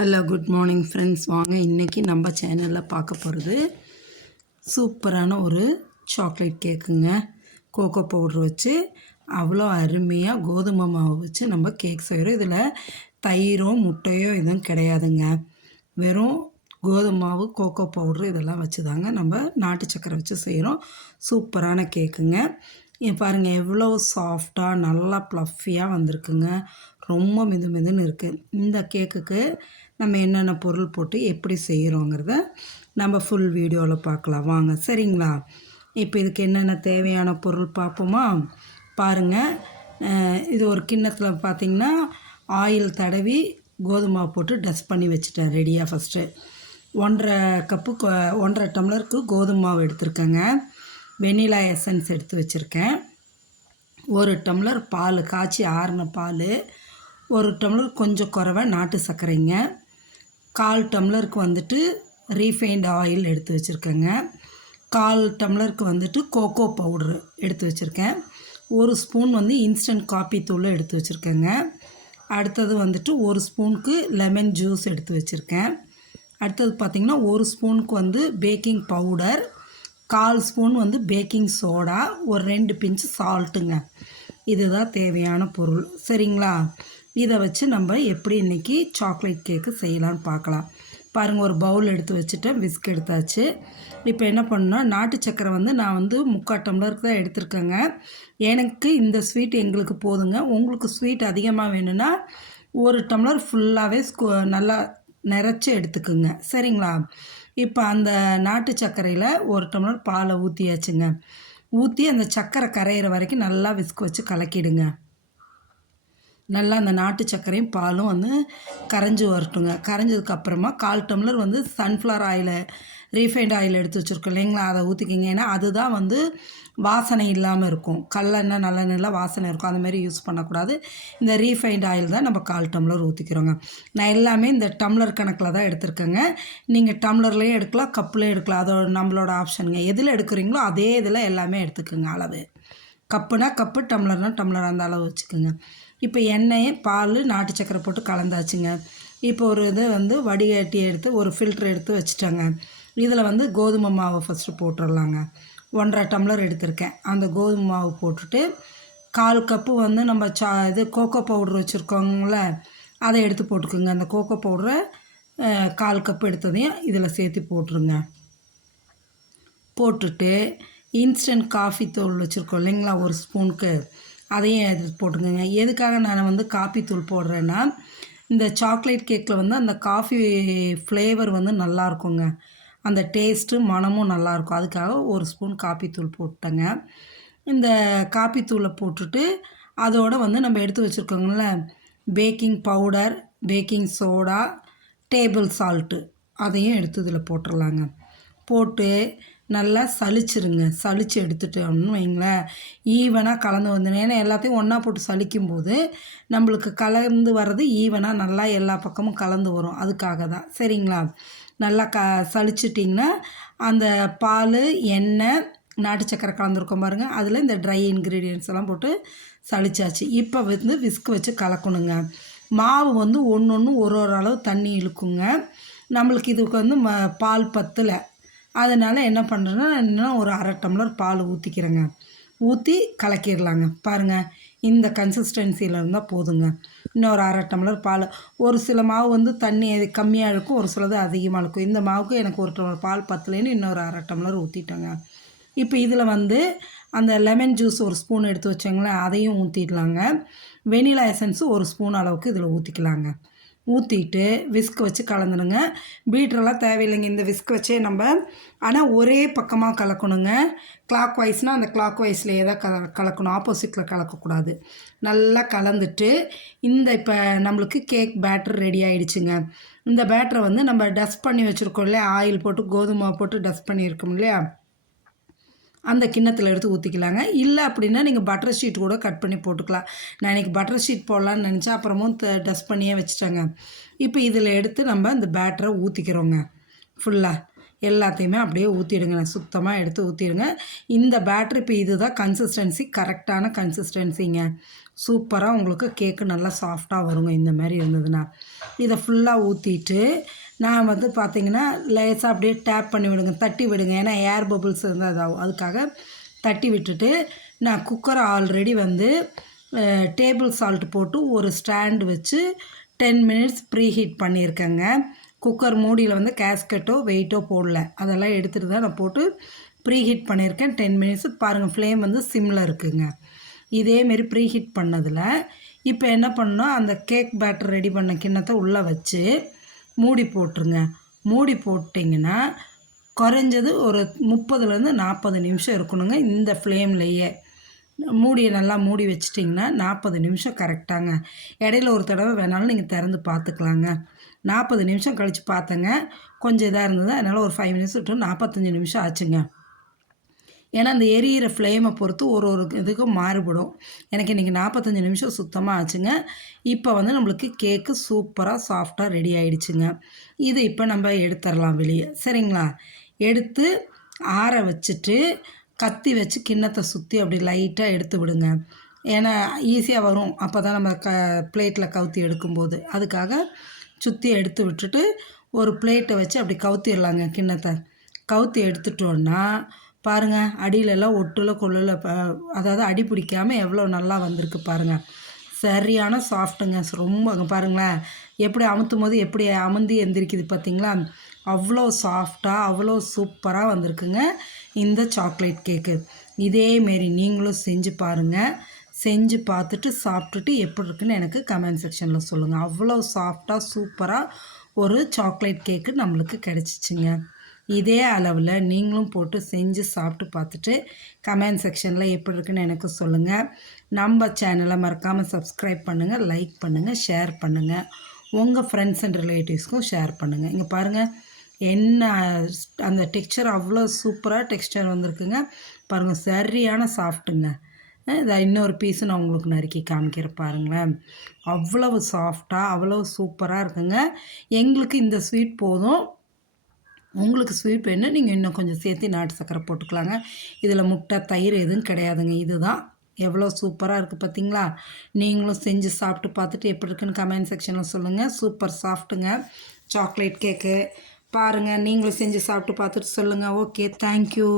Hello good morning friends. வாங்க இன்றைக்கி நம்ம சேனலில் பார்க்க போகிறது சூப்பரான ஒரு சாக்லேட் கேக்குங்க. கோகோ பவுட்ரு வச்சு அவ்வளோ அருமையாக கோதுமை மாவு வச்சு நம்ம கேக் செய்கிறோம். இதில் தயிரோ முட்டையோ எதுவும் கிடையாதுங்க. வெறும் கோதுமை மாவு, கோகோ பவுட்ரு இதெல்லாம் வச்சு தாங்க நம்ம நாட்டு சக்கரை வச்சு செய்கிறோம். சூப்பரான கேக்குங்க. பாருங்கள் எவ்வளோ சாஃப்டாக நல்லா ப்ளஃபியாக வந்திருக்குங்க. ரொம்ப மெதுன்னு இருக்குது. இந்த கேக்குக்கு நம்ம என்னென்ன பொருள் போட்டு எப்படி செய்கிறோங்கிறத நம்ம ஃபுல் வீடியோவில் பார்க்கலாம் வாங்க. சரிங்களா? இப்போ இதுக்கு என்னென்ன தேவையான பொருள் பார்ப்போமா? பாருங்கள், இது ஒரு கிண்ணத்தில் பார்த்திங்கன்னா ஆயில் தடவி கோதுமை போட்டு டஸ்ட் பண்ணி வச்சுட்டேன் ரெடியாக. ஃபஸ்ட்டு 1.5 டம்ளருக்கு கோதுமை மாவு எடுத்துருக்கேங்க. வெனிலா எசன்ஸ் எடுத்து வச்சுருக்கேன். 1 டம்ளர் பால், காய்ச்சி ஆறின பால். 1 டம்ளர் கொஞ்சம் குறைவ நாட்டு சர்க்கரைங்க. 1/4 டம்ளருக்கு வந்துட்டு ரீஃபைண்ட் ஆயில் எடுத்து வச்சுருக்கேங்க. 1/4 டம்ளருக்கு வந்துட்டு கோகோ பவுட்ரு எடுத்து வச்சுருக்கேன். 1 ஸ்பூன் வந்து இன்ஸ்டன்ட் காப்பி தூள் எடுத்து வச்சுருக்கேங்க. அடுத்தது வந்துட்டு 1 ஸ்பூனுக்கு லெமன் ஜூஸ் எடுத்து வச்சுருக்கேன். அடுத்தது பார்த்திங்கன்னா 1 ஸ்பூனுக்கு வந்து பேக்கிங் பவுடர், 1/4 ஸ்பூன் வந்து பேக்கிங் சோடா, ஒரு 2 பிஞ்ச் சால்ட்டுங்க. இதுதான் தேவையான பொருள். சரிங்களா? இதை வச்சு நம்ம எப்படி இன்றைக்கி சாக்லேட் கேக்கு செய்யலான்னு பார்க்கலாம். பாருங்கள், ஒரு பவுல் எடுத்து வச்சுட்டேன். விஸ்க் எடுத்தாச்சு. இப்போ என்ன பண்ணணும்னா, நாட்டு சக்கரை வந்து நான் வந்து 3/4 டம்ளருக்கு தான் எடுத்துருக்கேங்க. எனக்கு இந்த ஸ்வீட் எங்களுக்கு போதுங்க. உங்களுக்கு ஸ்வீட் அதிகமாக வேணும்னா 1 டம்ளர் ஃபுல்லாகவே நல்லா நிறச்சி எடுத்துக்குங்க. சரிங்களா? இப்போ அந்த நாட்டு சர்க்கரையில் 1 டம்ளர் பாலை ஊற்றியாச்சுங்க. ஊற்றி அந்த சர்க்கரை கரையிற வரைக்கும் நல்லா விஸ்க் வச்சு கலக்கிடுங்க. நல்லா அந்த நாட்டு சர்க்கரையும் பாலும் வந்து கரைஞ்சி வரட்டுங்க. கரைஞ்சதுக்கப்புறமா 1/4 டம்ளர் வந்து சன்ஃப்ளவர் ஆயிலை, ரீஃபைண்ட் ஆயில் எடுத்து வச்சுருக்கோம் இல்லைங்களா, அதை ஊற்றிக்கிங்க. ஏன்னா அதுதான் வந்து வாசனை இல்லாமல் இருக்கும். கல்லெண்ணெய் நல்லெண்ணெயில் வாசனை இருக்கும், அதுமாரி யூஸ் பண்ணக்கூடாது. இந்த ரீஃபைண்ட் ஆயில் தான் நம்ம 1/4 டம்ளர் ஊற்றிக்கிறோங்க. நான் எல்லாமே இந்த டம்ளர் கணக்கில் தான் எடுத்துருக்கேங்க. நீங்கள் டம்ளர்லேயும் எடுக்கலாம், கப்புலேயும் எடுக்கலாம். அதோட நம்மளோட ஆப்ஷனுங்க. எதில் எடுக்கிறீங்களோ அதே இதில் எல்லாமே எடுத்துக்கோங்க. அளவு கப்புனா கப்பு, டம்ளர்னால் டம்ளர், அந்த அளவு வச்சுக்கோங்க. இப்போ எண்ணெய், பால், நாட்டு சக்கரை போட்டு கலந்தாச்சுங்க. இப்போ ஒரு இது வந்து வடிகட்டி எடுத்து ஒரு ஃபில்ட்ரு எடுத்து வச்சுட்டாங்க. இதில் வந்து கோதுமை மாவை ஃபஸ்ட்டு போட்டுடலாங்க. 1.5 டம்ளர் எடுத்திருக்கேன். அந்த கோதுமை மாவு போட்டுட்டு 1/4 கப்பு வந்து நம்ம இது கோகோ பவுட்ரு வச்சுருக்கோங்கள, அதை எடுத்து போட்டுக்கோங்க. அந்த கோகோ பவுடரை 1/4 கப்பு எடுத்ததையும் இதில் சேர்த்து போட்டுருங்க. போட்டுட்டு இன்ஸ்டன்ட் காஃபி தூள் வச்சுருக்கோம் இல்லைங்களா, 1 ஸ்பூனுக்கு, அதையும் எடுத்து போட்டுக்கோங்க. எதுக்காக நான் வந்து காப்பி தூள் போடுறேன்னா, இந்த சாக்லேட் கேக்கில் வந்து அந்த காஃபி ஃப்ளேவர் வந்து நல்லாயிருக்குங்க. அந்த டேஸ்ட்டு மணமும் நல்லாயிருக்கும். அதுக்காக 1 ஸ்பூன் காப்பி தூள் போட்டேங்க. இந்த காப்பி தூளை போட்டுட்டு அதோடு வந்து நம்ம எடுத்து வச்சுருக்கோங்கள baking powder, baking soda, table salt, அதையும் எடுத்து இதில் போட்டுடலாங்க. போட்டு நல்லா சலிச்சிருங்க. சலித்து எடுத்துட்டோம்னு வைங்களேன், ஈவனாக கலந்து வந்துடும். ஏன்னா எல்லாத்தையும் ஒன்றா போட்டு சலிக்கும்போது நம்மளுக்கு கலந்து வர்றது ஈவனாக நல்லா எல்லா பக்கமும் கலந்து வரும். அதுக்காக தான். சரிங்களா? நல்லா சலிச்சிட்டிங்கன்னா அந்த பால், எண்ணெய், நாட்டு சக்கரை கலந்துருக்கோம் பாருங்கள், அதில் இந்த ட்ரை இன்க்ரீடியன்ட்ஸ் எல்லாம் போட்டு சலிச்சாச்சு. இப்போ வந்து விஸ்க் வச்சு கலக்கணுங்க. மாவு வந்து ஒன்று ஒரு அளவு தண்ணி இழுக்குங்க. நம்மளுக்கு இதுக்கு வந்து பால் பத்தலை. அதனால் என்ன பண்ணுறேன்னா, இன்னும் ஒரு 1/2 டம்ளர் பால் ஊற்றிக்கிறேங்க. ஊற்றி கலக்கிடலாங்க. பாருங்கள், இந்த கன்சிஸ்டன்சியில் இருந்தால் போதுங்க. இன்னும் ஒரு 1/2 டம்ளர் பால். ஒரு சில மாவு வந்து தண்ணி கம்மியாக இருக்கும், ஒரு சிலது அதிகமாக இருக்கும். இந்த மாவுக்கு எனக்கு 1 டம்ளர் பால் பத்தலைன்னு இன்னொரு 1/2 டம்ளர் ஊற்றிட்டேங்க. இப்போ இதில் வந்து அந்த லெமன் ஜூஸ் 1 ஸ்பூன் எடுத்து வச்சோங்களேன், அதையும் ஊற்றிடலாங்க. வெனிலா எசன்ஸு 1 ஸ்பூன் அளவுக்கு இதில் ஊற்றிக்கலாங்க. ஊற்றிட்டு விஸ்க் வச்சு கலந்துடுங்க. பீட்ரெல்லாம் தேவையில்லைங்க, இந்த விஸ்க் வச்சே நம்ம. ஆனால் ஒரே பக்கமாக கலக்கணுங்க. கிளாக் வைஸ்னால் அந்த கிளாக் வைஸ்லேயே தான் கலக்கணும், ஆப்போசிட்டில் கலக்கக்கூடாது. நல்லா கலந்துட்டு இப்போ நம்மளுக்கு கேக் பேட்டர் ரெடி ஆகிடுச்சுங்க. இந்த பேட்டரை வந்து நம்ம டஸ்ட் பண்ணி வச்சுருக்கோம் இல்லையா, ஆயில் போட்டு கோதுமை போட்டு டஸ்ட் பண்ணியிருக்கோம் இல்லையா, அந்த கிண்ணத்தில் எடுத்து ஊற்றிக்கலாங்க. இல்லை அப்படின்னா நீங்கள் பட்டர் ஷீட் கூட கட் பண்ணி போட்டுக்கலாம். நான் இன்றைக்கி பட்டர் ஷீட் போடலான்னு நினச்சேன், அப்புறமும் டஸ்ட் பண்ணியே வச்சுட்டேங்க. இப்போ இதில் எடுத்து நம்ம இந்த பேட்டரை ஊற்றிக்கிறோங்க. ஃபுல்லாக எல்லாத்தையுமே அப்படியே ஊற்றிடுங்க. சுத்தமாக எடுத்து ஊற்றிடுங்க. இந்த பேட்டரி இப்போ இதுதான் கன்சிஸ்டன்சி, கரெக்டான கன்சிஸ்டன்சிங்க. சூப்பராக உங்களுக்கு கேக்கு நல்லா சாஃப்டாக வருங்க இந்த மாதிரி இருந்ததுன்னா. இதை ஃபுல்லாக ஊற்றிட்டு நான் வந்து பார்த்திங்கன்னா லேசாக அப்படியே டேப் பண்ணி விடுங்க, தட்டி விடுங்க. ஏன்னா ஏர் பபுள்ஸ் இருந்தால் அதாகும். அதுக்காக தட்டி விட்டுட்டு நான் குக்கரை ஆல்ரெடி வந்து டேபிள் சால்ட் போட்டு ஒரு ஸ்டாண்டு வச்சு 10 மினிட்ஸ் ப்ரீ ஹீட் பண்ணியிருக்கேங்க. குக்கர் மூடியில் வந்து கேஸ்கெட்டோ வெயிட்டோ போடல, அதெல்லாம் எடுத்துகிட்டு தான் நான் போட்டு ப்ரீ ஹீட் பண்ணியிருக்கேன். 10 மினிட்ஸ் பாருங்கள், ஃப்ளேம் வந்து சிம்மில் இருக்குங்க. இதேமாரி ப்ரீ ஹீட் பண்ணதில் இப்போ என்ன பண்ணணும், அந்த கேக் பேட்டர் ரெடி பண்ண கிண்ணத்தை உள்ளே வச்சு மூடி போட்டுருங்க. மூடி போட்டிங்கன்னா குறைஞ்சது ஒரு 30லேருந்து 40 நிமிஷம் இருக்கணுங்க. இந்த ஃப்ளேம்லையே மூடியை நல்லா மூடி வச்சிட்டிங்கன்னா 40 நிமிஷம் கரெக்டாங்க. இடையில ஒரு தடவை வேணாலும் நீங்கள் திறந்து பார்த்துக்கலாங்க. 40 நிமிஷம் கழித்து பார்த்தேங்க, கொஞ்சம் இதாக இருந்தது. அதனால் ஒரு 5 மினிட்ஸ் விட்டு 45 நிமிஷம் ஆச்சுங்க. ஏன்னா அந்த எரியிற ஃப்ளேமை பொறுத்து ஒரு இதுக்கும் மாறுபடும். எனக்கு இன்றைக்கி 45 நிமிஷம் சுத்தமாக ஆச்சுங்க. இப்போ வந்து நம்மளுக்கு கேக்கு சூப்பராக சாஃப்டாக ரெடி ஆகிடுச்சுங்க. இது இப்போ நம்ம எடுத்துடலாம் வெளியே, சரிங்களா? எடுத்து ஆற வச்சுட்டு கத்தி வச்சு கிண்ணத்தை சுற்றி அப்படி லைட்டாக எடுத்து விடுங்க. ஏன்னா ஈஸியாக வரும், அப்போ தான் நம்ம பிளேட்டில் கவுத்தி எடுக்கும்போது. அதுக்காக சுற்றி எடுத்து விட்டுட்டு ஒரு பிளேட்டை வச்சு அப்படி கவுத்திடலாங்க. கிண்ணத்தை கவுத்தி எடுத்துட்டோன்னா பாருங்கள், அடியிலெல்லாம் ஒட்டுல கொள்ளல, அதாவது அடி பிடிக்காமல் எவ்வளோ நல்லா வந்திருக்கு பாருங்கள். சரியான சாஃப்ட்டுங்க. ரொம்ப பாருங்களேன், எப்படி அமுத்தும் போது எப்படி அமுந்தி எந்திரிக்குது பார்த்திங்களா? அவ்வளோ சாஃப்டாக அவ்வளோ சூப்பராக வந்திருக்குங்க இந்த சாக்லேட் கேக்கு. இதேமாரி நீங்களும் செஞ்சு பாருங்கள். செஞ்சு பார்த்துட்டு சாப்பிட்டுட்டு எப்படி இருக்குன்னு எனக்கு கமெண்ட் செக்ஷனில் சொல்லுங்கள். அவ்வளோ சாஃப்டாக சூப்பராக ஒரு சாக்லேட் கேக்கு நம்மளுக்கு கிடச்சிச்சிங்க. இதே அளவில் நீங்களும் போட்டு செஞ்சு சாப்பிட்டு பார்த்துட்டு கமெண்ட் செக்ஷனில் எப்படி இருக்குன்னு எனக்கு சொல்லுங்கள். நம்ம சேனலை மறக்காமல் சப்ஸ்கிரைப் பண்ணுங்கள், லைக் பண்ணுங்கள், ஷேர் பண்ணுங்கள். உங்கள் ஃப்ரெண்ட்ஸ் அண்ட் ரிலேட்டிவ்ஸ்க்கும் ஷேர் பண்ணுங்கள். இங்கே பாருங்கள், என்ன அந்த டெக்ஸ்சர் அவ்வளோ சூப்பராக டெக்ஸ்சர் வந்திருக்குங்க பாருங்கள். சரியான சாஃப்ட்டுங்க. இதை இன்னொரு பீஸு நான் உங்களுக்கு நறுக்கி காமிக்கிறேன் பாருங்களேன். அவ்வளவு சாஃப்டாக அவ்வளோ சூப்பராக இருக்குங்க. எங்களுக்கு இந்த ஸ்வீட் போதும். உங்களுக்கு ஸ்வீட் வேணும், நீங்கள் இன்னும் கொஞ்சம் சேர்த்து நாட்டு சர்க்கரை போட்டுக்கலாங்க. இதில் முட்டை தயிர் எதுவும் கிடையாதுங்க. இதுதான் எவ்வளோ சூப்பராக இருக்குது பார்த்தீங்களா? நீங்களும் செஞ்சு சாப்பிட்டு பார்த்துட்டு எப்படி இருக்குன்னு கமெண்ட் செக்ஷனில் சொல்லுங்கள். சூப்பர் சாஃப்ட்டுங்க சாக்லேட் கேக்கு. பாருங்கள், நீங்களும் செஞ்சு சாப்பிட்டு பார்த்துட்டு சொல்லுங்கள். Okay, thank you.